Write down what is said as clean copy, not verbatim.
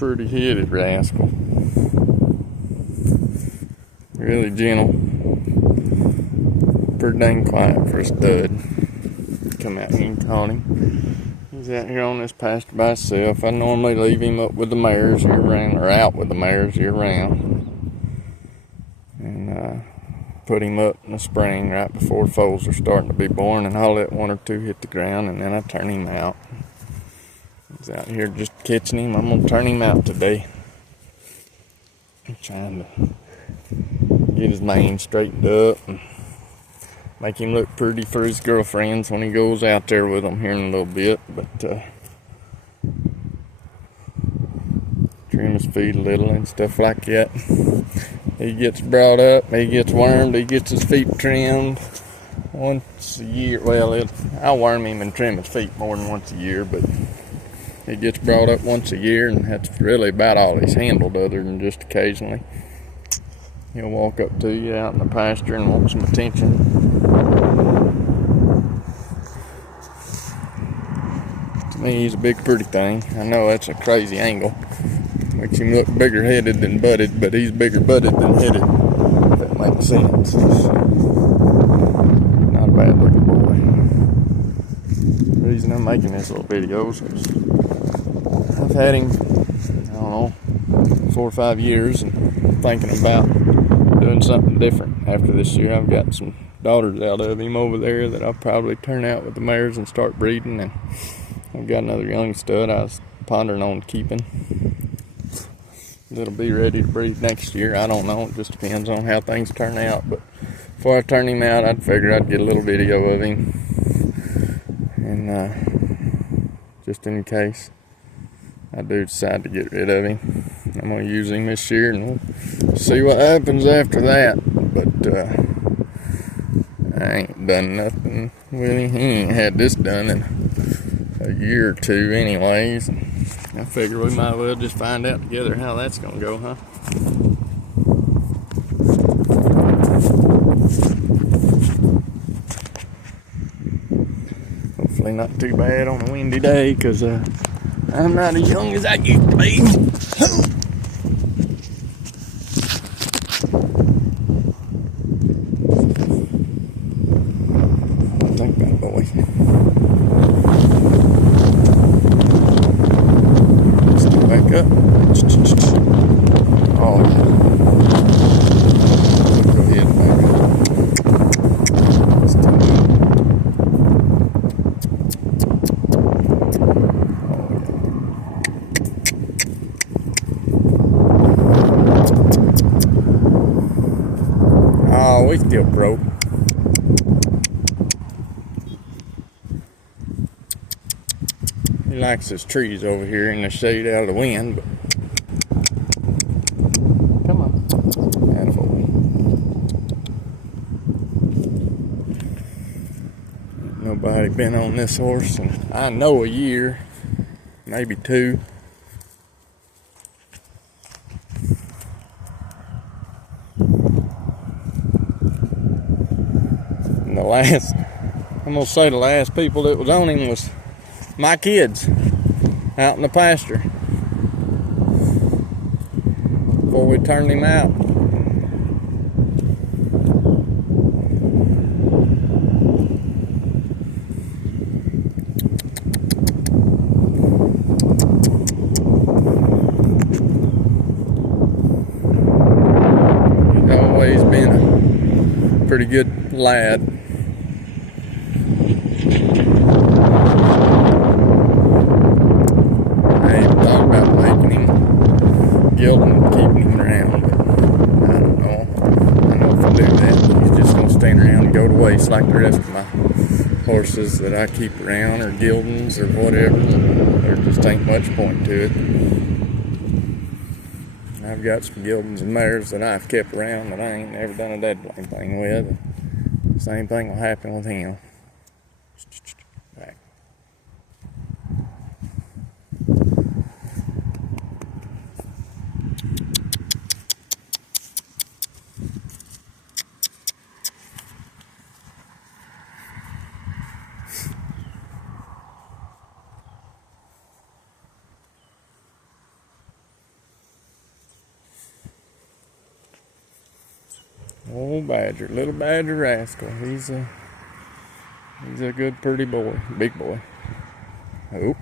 pretty headed rascal. Really gentle. Pretty dang quiet for a stud. Come out here and caught him. He's out here on this pasture by himself. I normally leave him up with the mares year round, or out with the mares year round. And put him up in the spring right before foals are starting to be born, and I'll let one or two hit the ground, and then I turn him out. He's out here just catching him. I'm gonna turn him out today. I'm trying to get his mane straightened up and make him look pretty for his girlfriends when he goes out there with them here in a little bit. But trim his feet a little and stuff like that. He gets brought up, he gets wormed, he gets his feet trimmed once a year. Well, I'll worm him and trim his feet more than once a year, but he gets brought up once a year, and that's really about all he's handled, other than just occasionally he'll walk up to you out in the pasture and want some attention. To me, he's a big pretty thing. I know that's a crazy angle. Makes him look bigger headed than butted, but he's bigger butted than headed, if that makes sense. He's not a bad looking boy. The reason I'm making this little video is I've had him, I don't know, 4 or 5 years, and thinking about doing something different after this year. I've got some daughters out of him over there that I'll probably turn out with the mares and start breeding, and I've got another young stud I was pondering on keeping. That'll be ready to breed next year. I don't know. It just depends on how things turn out. But before I turn him out, I'd figure I'd get a little video of him. And just in case I do decide to get rid of him, I'm going to use him this year, and we'll see what happens after that. But I ain't done nothing with him. He ain't had this done in a year or two anyways. I figure we might as well just find out together how that's going to go, huh? Hopefully not too bad on a windy day, because I'm not as young as I used to be. Take that boy. Back up. Oh, yeah. Go ahead, baby. Let's do it. Oh, yeah. Oh, we still broke. He likes his trees over here in the shade out of the wind, but come on. Attaboy. Ain't nobody been on this horse in, I know, a year, maybe 2. And I'm gonna say the last people that was on him was my kids out in the pasture before we turned him out. He's always been a pretty good lad. And keeping him around, but I don't know. I know if I do that, he's just gonna stand around and go to waste like the rest of my horses that I keep around, or geldings or whatever. There just ain't much point to it. I've got some geldings and mares that I've kept around that I ain't never done a dead blame thing with. Same thing will happen with him. Back. Old Badger, little Badger Rascal. He's a good, pretty boy, big boy. Oh.